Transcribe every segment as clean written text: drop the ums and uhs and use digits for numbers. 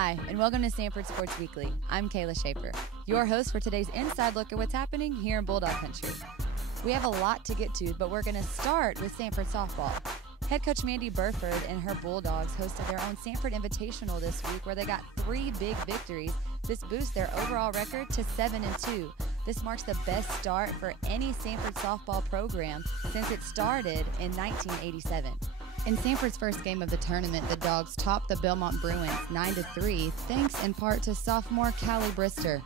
Hi, and welcome to Samford Sports Weekly. I'm Kayla Schaefer, your host for today's inside look at what's happening here in Bulldog Country. We have a lot to get to, but we're going to start with Samford softball. Head coach Mandy Burford and her Bulldogs hosted their own Samford Invitational this week where they got 3 big victories. This boosts their overall record to 7-2. This marks the best start for any Samford softball program since it started in 1987. In Samford's first game of the tournament, the Dogs topped the Belmont Bruins 9-3, thanks in part to sophomore Callie Brister.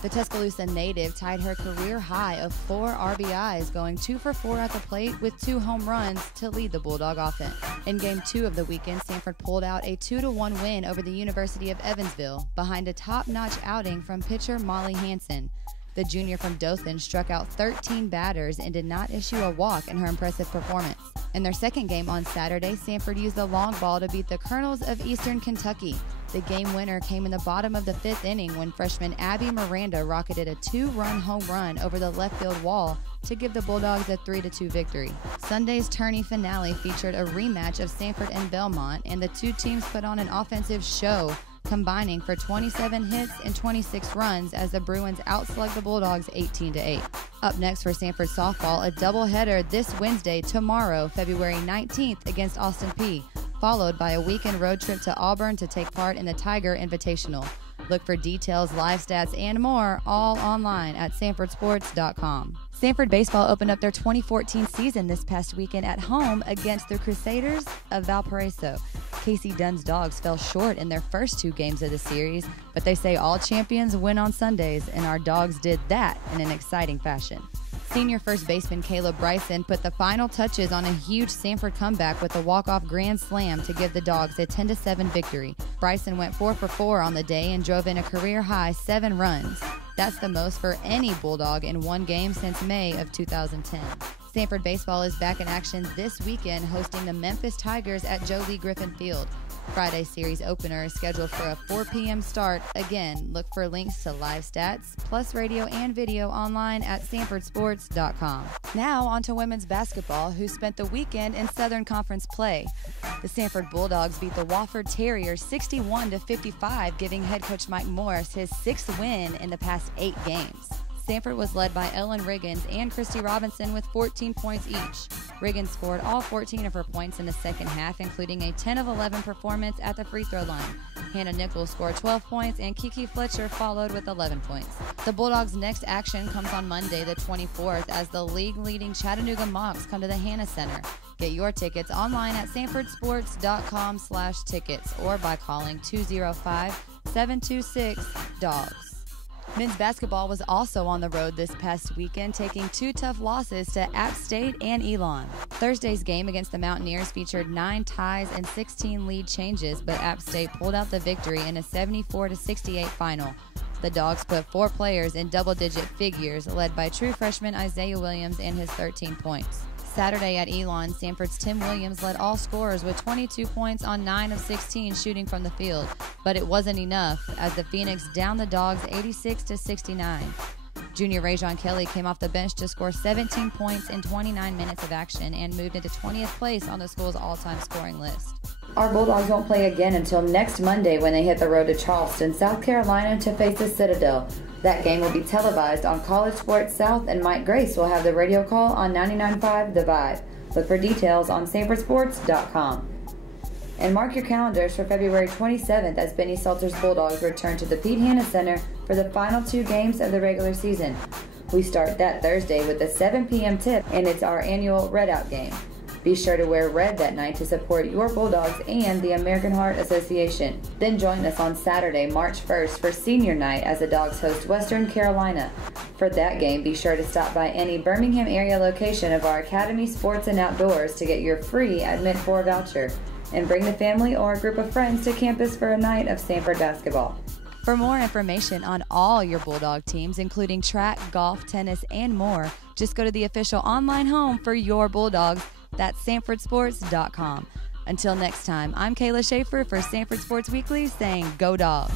The Tuscaloosa native tied her career high of 4 RBIs, going 2 for 4 at the plate with 2 home runs to lead the Bulldog offense. In Game 2 of the weekend, Samford pulled out a 2-1 win over the University of Evansville behind a top-notch outing from pitcher Molly Hansen. The junior from Dothan struck out 13 batters and did not issue a walk in her impressive performance. In their second game on Saturday, Samford used the long ball to beat the Colonels of Eastern Kentucky. The game winner came in the bottom of the 5th inning when freshman Abby Miranda rocketed a 2-run home run over the left field wall to give the Bulldogs a 3-2 victory. Sunday's tourney finale featured a rematch of Samford and Belmont, and the two teams put on an offensive show, combining for 27 hits and 26 runs as the Bruins outslugged the Bulldogs 18-8. Up next for Samford softball, a doubleheader this Wednesday, tomorrow, February 19th against Austin Peay, followed by a weekend road trip to Auburn to take part in the Tiger Invitational. Look for details, live stats, and more all online at samfordsports.com. Samford Baseball opened up their 2014 season this past weekend at home against the Crusaders of Valparaiso. Casey Dunn's Dogs fell short in their first 2 games of the series, but they say all champions win on Sundays, and our Dogs did that in an exciting fashion. Senior first baseman Caleb Bryson put the final touches on a huge Samford comeback with a walk-off grand slam to give the Dogs a 10-7 victory. Bryson went 4 for 4 on the day and drove in a career-high 7 runs. That's the most for any Bulldog in one game since May of 2010. Samford Baseball is back in action this weekend, hosting the Memphis Tigers at Joe Lee Griffin Field. Friday's series opener is scheduled for a 4 p.m. start. Again, look for links to live stats, plus radio and video online at samfordsports.com. Now on to women's basketball, who spent the weekend in Southern Conference play. The Samford Bulldogs beat the Wofford Terriers 61-55, giving head coach Mike Morris his 6th win in the past 8 games. Samford was led by Ellen Riggins and Christy Robinson with 14 points each. Riggins scored all 14 of her points in the second half, including a 10 of 11 performance at the free throw line. Hannah Nichols scored 12 points, and Kiki Fletcher followed with 11 points. The Bulldogs' next action comes on Monday, the 24th, as the league-leading Chattanooga Mocs come to the Hannah Center. Get your tickets online at samfordsports.com/tickets or by calling 205-726-DOGS. Men's basketball was also on the road this past weekend, taking 2 tough losses to App State and Elon. Thursday's game against the Mountaineers featured 9 ties and 16 lead changes, but App State pulled out the victory in a 74-68 final. The Dogs put 4 players in double-digit figures, led by true freshman Isaiah Williams and his 13 points. Saturday at Elon, Samford's Tim Williams led all scorers with 22 points on 9 of 16 shooting from the field, but it wasn't enough as the Phoenix downed the Dogs 86-69. Junior Rajon Kelly came off the bench to score 17 points in 29 minutes of action and moved into 20th place on the school's all-time scoring list. Our Bulldogs won't play again until next Monday when they hit the road to Charleston, South Carolina to face the Citadel. That game will be televised on College Sports South, and Mike Grace will have the radio call on 99.5 The Vibe. Look for details on samfordsports.com. And mark your calendars for February 27th as Benny Salter's Bulldogs return to the Pete Hanna Center for the final 2 games of the regular season. We start that Thursday with a 7 p.m. tip, and it's our annual Red Out game. Be sure to wear red that night to support your Bulldogs and the American Heart Association. Then join us on Saturday, March 1st for senior night as the Dogs host Western Carolina. For that game, be sure to stop by any Birmingham area location of our Academy Sports and Outdoors to get your free Admit 4 voucher. And bring the family or a group of friends to campus for a night of Samford basketball. For more information on all your Bulldog teams, including track, golf, tennis, and more, just go to the official online home for your Bulldogs. That's samfordsports.com. Until next time, I'm Kayla Schaefer for Samford Sports Weekly saying, Go Dogs!